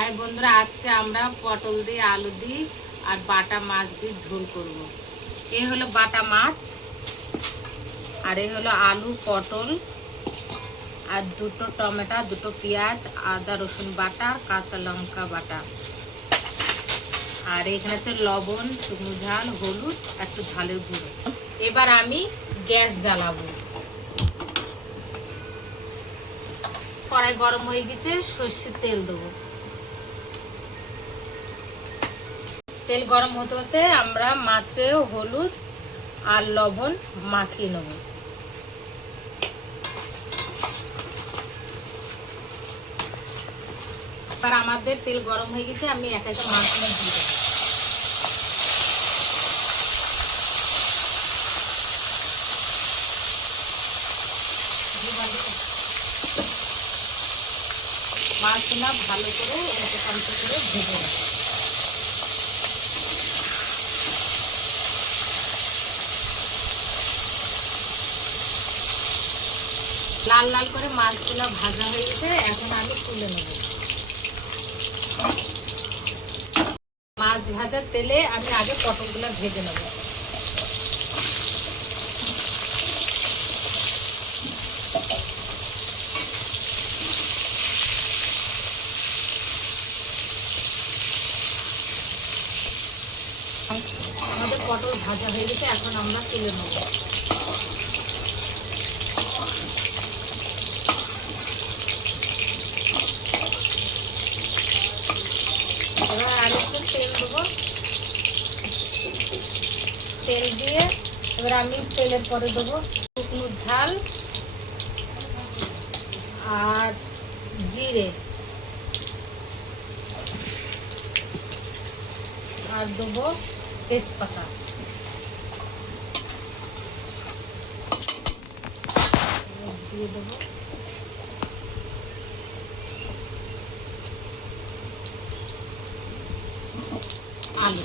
High বন্ধুরা, আজকে আমরা পটল দিয়ে আলু দিয়ে আর বাটা মাছ দিয়ে ঝোল করব। এই হলো বাটা মাছ আর এই হলো আলু পটল আর দুটো টমেটো, দুটো পেঁয়াজ, আদা রসুন বাটা, কাঁচা লঙ্কা বাটা, আর এখানে হচ্ছে লবণ, শুকনো ঝাল, হলুদ, একটু ঝালের গুঁড়ো। এবার আমি গ্যাস জ্বালাবো। কড়াই গরম হয়ে গেছে, সর্ষের তেল দেবো। তেল গরম হতে হতে আমরা মাছে হলুদ আর লবণ মাখিয়ে নেব। এবার আমাদের তেল গরম হয়ে গেছে, আমি এক একটা মাছগুলো দিয়ে দেবো। মাছগুলো ভালো করে এরকম করে ভেজে নেব। লাল লাল করে মাছগুলো ভাজা হয়ে গেছে, এখন আমি তুলে নেব। মাছ ভাজার তেলে আমি আগে পটলগুলো ভেজে নেব। আমাদের পটল ভাজা হয়ে গেছে, এখন আমরা তুলে নেব। এবার আরেকটু তেল দেবো। তেল দিয়ে এবার আমি তেলের পরে দেবো শুকনো ঝাল আর জিরে, আর দেবো তেজপাতা। দিয়ে দেবো আলু।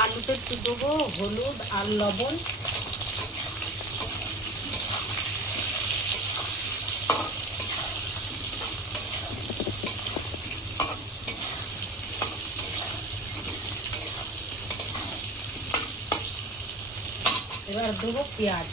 আলুতে দেবো হলুদ আর লবণ, এবার দেবো পেঁয়াজ।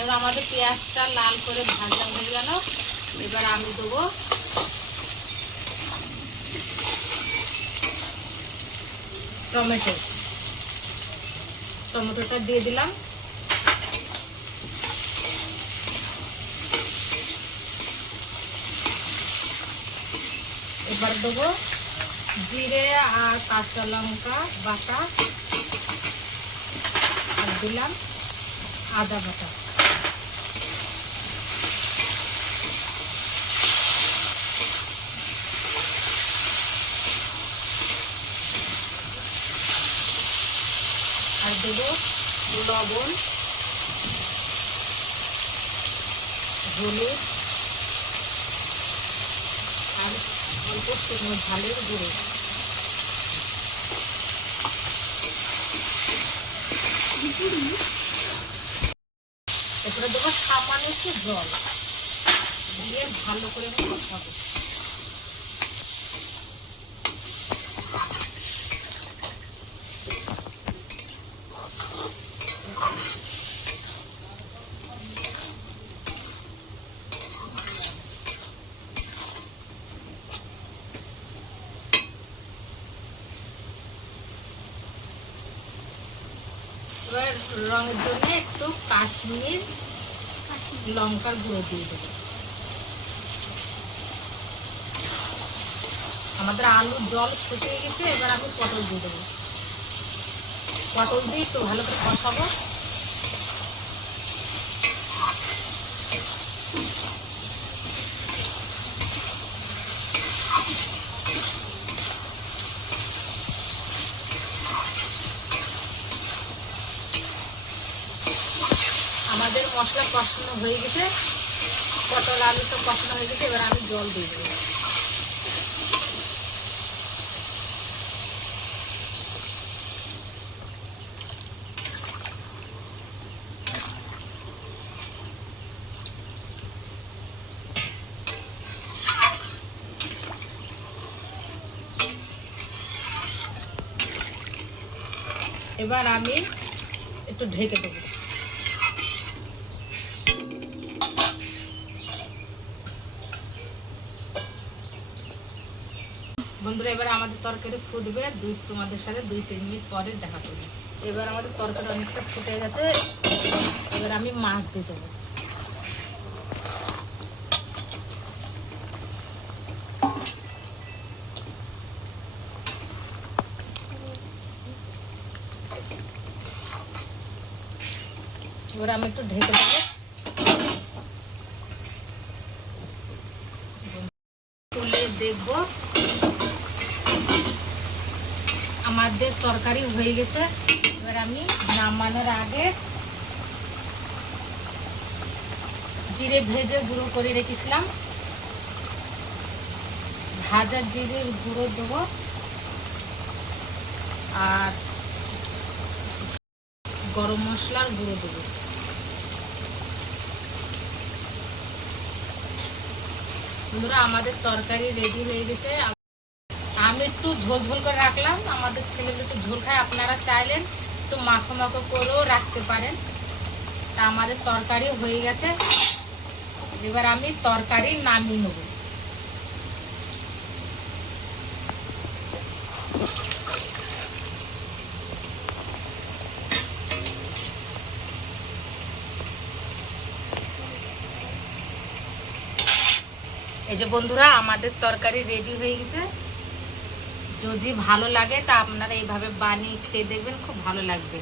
এবার আমাদের পেঁয়াজটা লাল করে ভাজা হয়ে গেল, এবার আমি দেবো টমেটোটা দিয়ে দিলাম। এবার দেবো জিরে আর কাঁচা লঙ্কা বাটা, আর দিলাম আদা বাটা। আর দেবো লবণ, হলুদ আর অল্প শুকনো ঝালের গুঁড়ো। এরপরে দেবো সামান্য একটু জল দিয়ে ভালো করে কষাবো। এবার রঙের জন্য একটু কাশ্মীর লঙ্কার গুঁড়ো দিয়ে দেবো। আমাদের আলুর জল শুকিয়ে গেছে, এবার আমি পটল দিয়ে দেবো। পটল দিয়ে একটু ভালো করে কষাবো। আমাদের মশলা কষানো হয়ে গেছে, পটল আলু তো কষানো হয়ে গেছে, এবার আমি জল দিয়ে দেবো। এবার আমি একটু ঢেকে দেবো। বন্ধুরা, এবার আমাদের তরকারি ফুটবে, তোমাদের সাথে 2-3 মিনিট পরে দেখা করবো। এবার আমাদের তরকারি অনেকটা ফুটে গেছে, এবার আমি মাছ দিয়ে দেবো। এবার আমি একটু ঢেকে দেবো। তুলে দেখবো আমাদের তরকারি হয়ে গেছে। এবার আমি নামানোর আগে জিরে ভেজে গুঁড়ো করে রেখেছিলাম, ভাজা জিরের গুঁড়ো দেবো, আর গরম মশলার গুঁড়ো দেবো। বন্ধুরা, আমাদের তরকারি রেডি হয়ে গেছে। আমি একটু ঝোল ঝোল করে রাখলাম, আমাদের ছেলেগুলো একটু ঝোল খায়, আপনারা চাইলেন একটু মাখো মাখো করেও রাখতে পারেন। তা আমাদের তরকারি হয়ে গেছে, এবার আমি তরকারি নামিয়ে নেব। এই যে বন্ধুরা, আমাদের তরকারি রেডি হয়ে গেছে। যদি ভালো লাগে তা আপনারা এইভাবে বানিয়ে খেয়ে দেখবেন, খুব ভালো লাগবে।